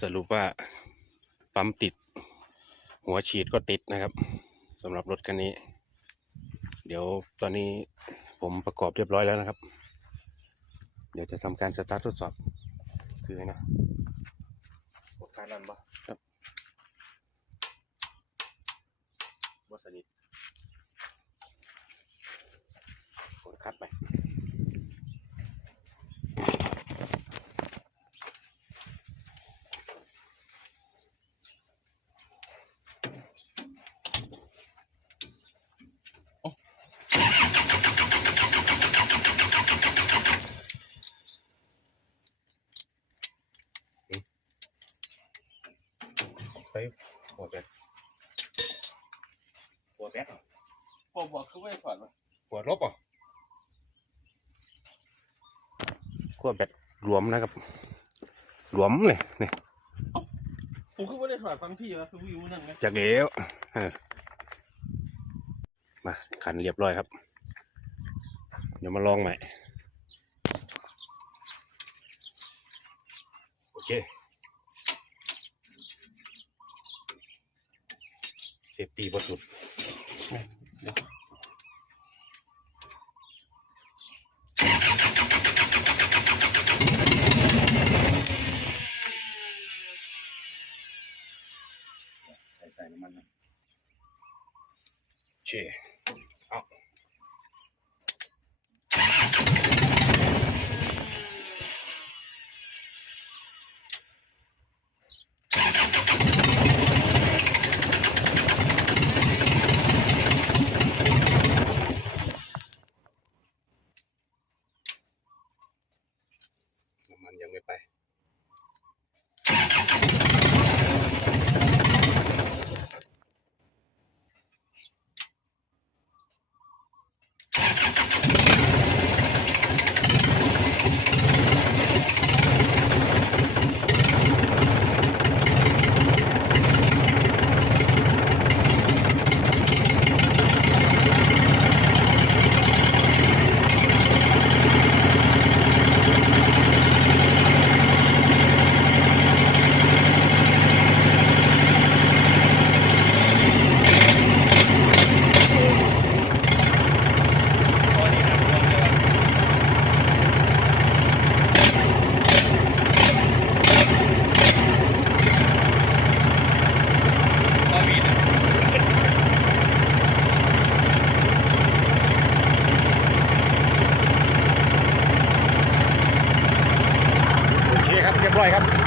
สรุปว่าปั๊มติด หัวฉีดก็ติดนะครับสำหรับรถคันนี้ เดี๋ยวตอนนี้ผมประกอบเรียบร้อยแล้วนะครับ เดี๋ยวจะทำการสตาร์ททดสอบคือไงนะกดการนั่นปะครับวัสนิท ไปหัวแบตหัวแบตเหรอผมบอกคือไม่ถอดวะหัวลบเหรอะขั้วแบตรวมนะครับรวมเลยนี่ผมคือไม่ได้ถอดฟังพี่วะคือวิวนั่นไงจากเอวเออมาขันเรียบร้อยครับ เดี๋ยวมาลองใหม่ โอเค เซ ฟตี้บสุดใส่ใส่น้ำมันนะเช่ันยังไม่ไป รียบร้อยครับ